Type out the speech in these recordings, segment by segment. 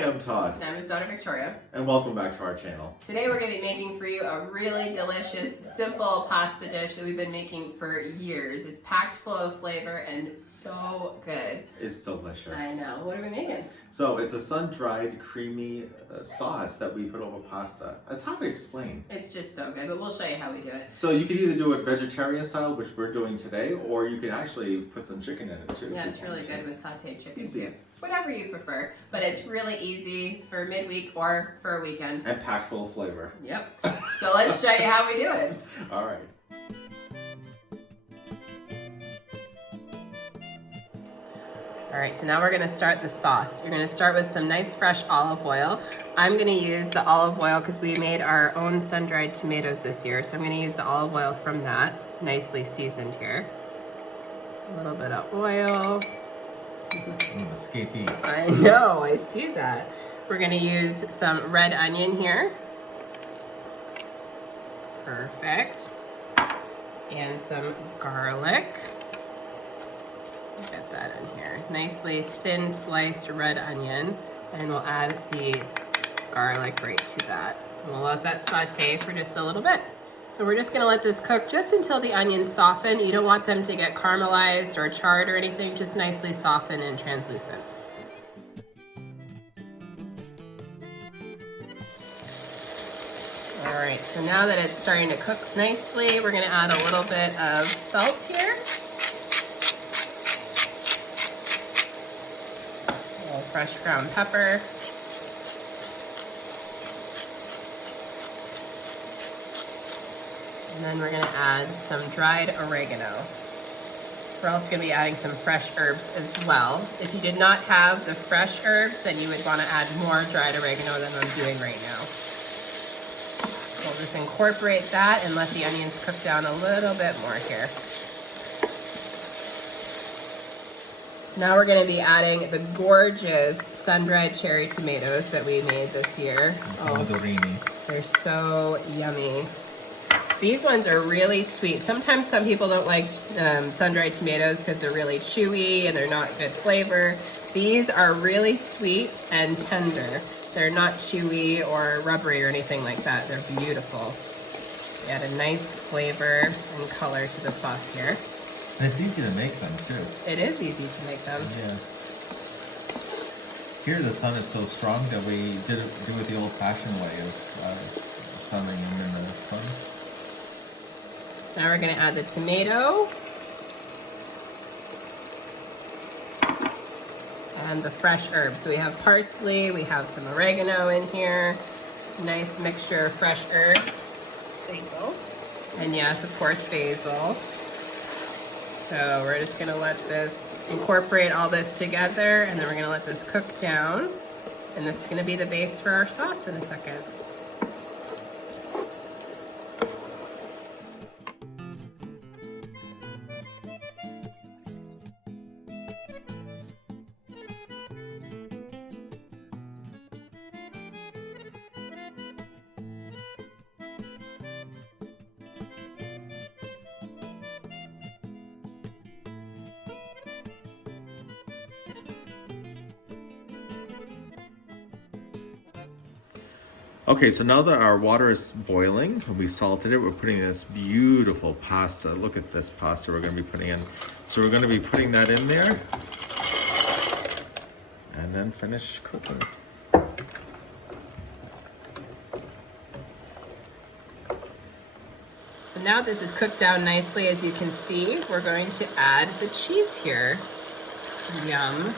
Hi, I'm Todd. And I'm his daughter Victoria. And welcome back to our channel. Today we're going to be making for you a really delicious, simple pasta dish that we've been making for years. It's packed full of flavor and so good. It's delicious. I know. What are we making? So it's a sun-dried creamy sauce that we put over pasta. It's hard to explain. It's just so good, but we'll show you how we do it. So you could either do it vegetarian style, which we're doing today, or you can actually put some chicken in it too. Yeah, it's really good with sauteed chicken Easy. too. Whatever you prefer, but it's really easy for midweek or for a weekend. And packed full of flavor. Yep. So let's show you how we do it. All right. All right, so now we're gonna start the sauce. You're gonna start with some nice fresh olive oil. I'm gonna use the olive oil because we made our own sun-dried tomatoes this year, so I'm gonna use the olive oil from that, nicely seasoned here. A little bit of oil. Escapee. I know, I see that. We're gonna use some red onion here. Perfect. And some garlic. Get that in here. Nicely thin sliced red onion. And we'll add the garlic right to that. And we'll let that saute for just a little bit. So we're just gonna let this cook just until the onions soften. You don't want them to get caramelized or charred or anything, just nicely soften and translucent. All right, so now that it's starting to cook nicely, we're gonna add a little bit of salt here. A little fresh ground pepper. And then we're gonna add some dried oregano. We're also gonna be adding some fresh herbs as well. If you did not have the fresh herbs, then you would wanna add more dried oregano than I'm doing right now. So we'll just incorporate that and let the onions cook down a little bit more here. Now we're gonna be adding the gorgeous sun-dried cherry tomatoes that we made this year. Oh, they're so yummy. These ones are really sweet. Sometimes some people don't like sun-dried tomatoes because they're really chewy and they're not good flavor. These are really sweet and tender. They're not chewy or rubbery or anything like that. They're beautiful. They add a nice flavor and color to the sauce here. And it's easy to make them too. It is easy to make them. Yeah. Here the sun is so strong that we do it the old-fashioned way of sunning them in the sun. Now we're going to add the tomato and the fresh herbs. So we have parsley, we have some oregano in here, nice mixture of fresh herbs. Basil. And yes, of course, basil. So we're just going to let this incorporate all this together, and then we're going to let this cook down. And this is going to be the base for our sauce in a second. Okay, so now that our water is boiling, we salted it, we're putting in this beautiful pasta. Look at this pasta we're gonna be putting in. So we're gonna be putting that in there and then finish cooking. So now this is cooked down nicely, as you can see. We're going to add the cheese here. Yum.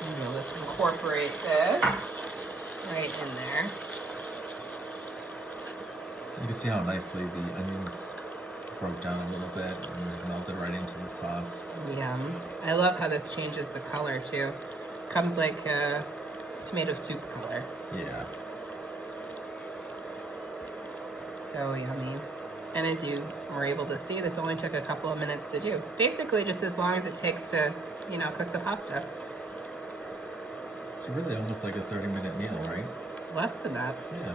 And we'll just incorporate this right in there. You can see how nicely the onions broke down a little bit and melted right into the sauce. Yum. I love how this changes the color too. Comes like a tomato soup color. Yeah. So yummy. And as you were able to see, this only took a couple of minutes to do. Basically just as long as it takes to, cook the pasta. It's really almost like a 30-minute meal, right? Less than that. Yeah.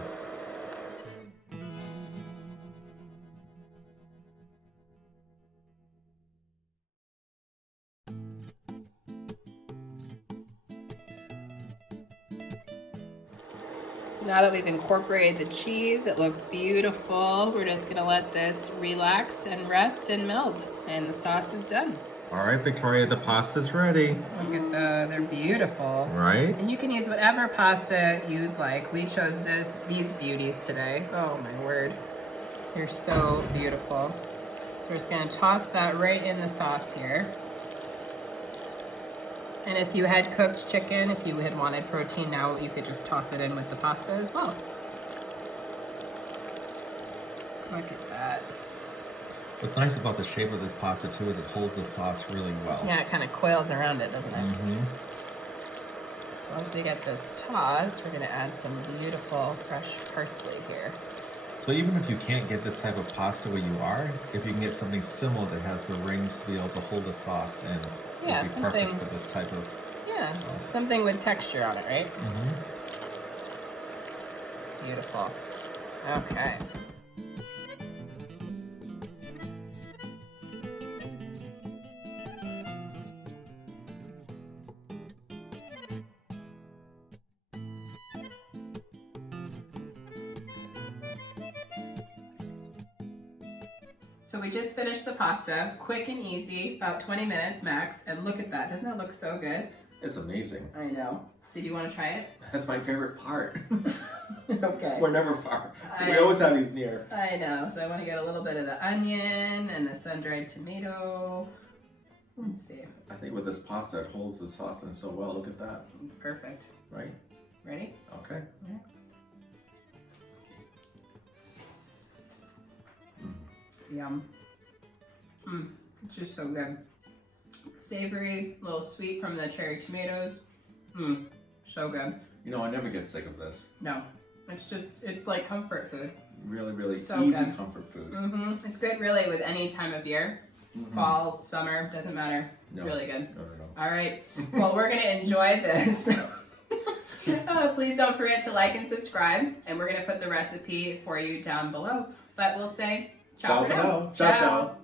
So now that we've incorporated the cheese, it looks beautiful. We're just gonna let this relax and rest and melt, and the sauce is done. All right, Victoria, the pasta's ready. Look at they're beautiful. Right? And you can use whatever pasta you'd like. We chose these beauties today. Oh my word. They're so beautiful. So we're just gonna toss that right in the sauce here. And if you had cooked chicken, if you had wanted protein now, you could just toss it in with the pasta as well. Look at that. What's nice about the shape of this pasta too is it holds the sauce really well. Yeah, it kind of coils around it, doesn't it? Mm-hmm. So once we get this tossed, we're gonna add some beautiful fresh parsley here. So even if you can't get this type of pasta where you are, if you can get something similar that has the rings to be able to hold the sauce in, Yeah, it'd be perfect for this type of Yeah, sauce. something with texture on it, right? Mm-hmm. Beautiful. Okay. So we just finished the pasta, quick and easy, about 20 minutes max, and look at that. Doesn't that look so good? It's amazing. I know. So do you want to try it? That's my favorite part. Okay. We're never far. We I- always have these near. I know. So I want to get a little bit of the onion and the sun-dried tomato. Let's see. I think with this pasta, it holds the sauce in so well. Look at that. It's perfect. Right? Ready? Okay. Yeah. Yum. It's just so good. Savory, a little sweet from the cherry tomatoes. So good. You know, I never get sick of this. No, it's like comfort food. Really, really So easy good. comfort food. It's good really with any time of year. Fall, summer, doesn't matter. No. Really good. No. All right. Well, we're going to enjoy this. Please don't forget to like and subscribe. And we're going to put the recipe for you down below. But we'll say ciao, Ciao for now. Ciao, ciao.